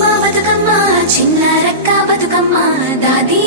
మా బతుకమ్మ చిన్న రక్క బతుకమ్మ దాదీ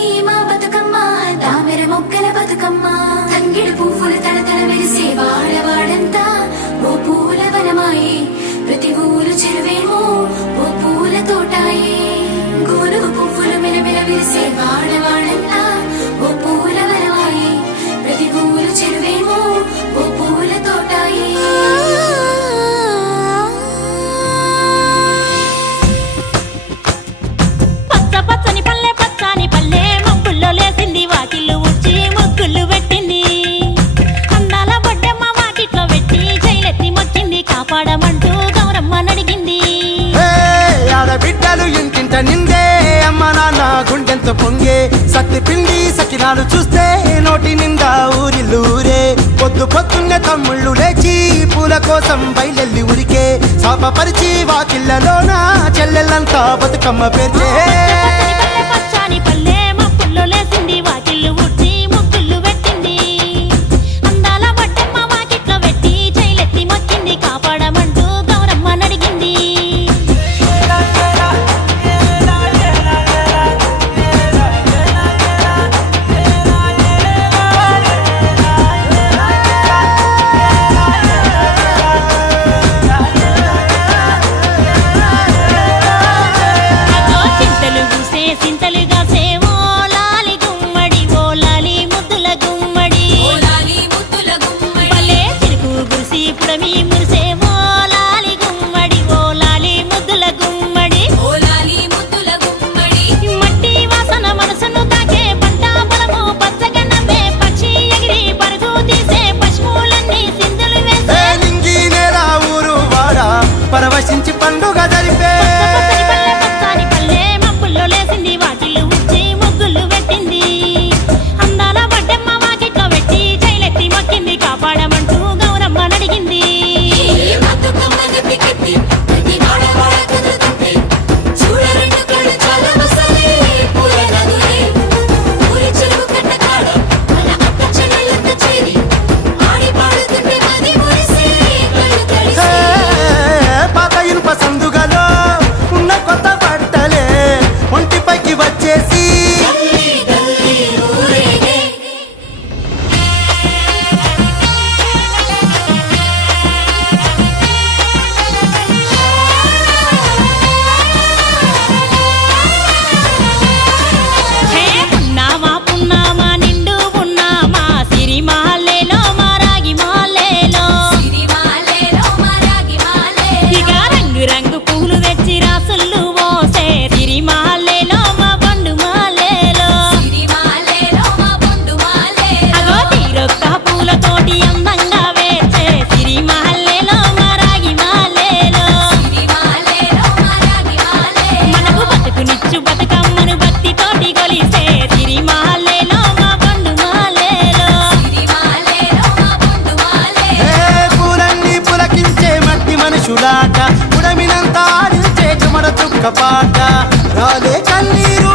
పొంగే సత్తి పిండి సకినాలు చూస్తే నోటి నిండా ఊరిల్లూరే పొద్దు పొద్దున్న తమ్ముళ్ళు లేచి పూల కోసం బయలెల్లి ఉరికే. సాప పరిచి వాకిళ్ళలోనా చెల్లెళ్ళంతా బతుకమ్మ పేర్చే. చూడాట ఉడమినంత ఆడితే చుమడ చుక్క పాట. రాలే కన్నీరు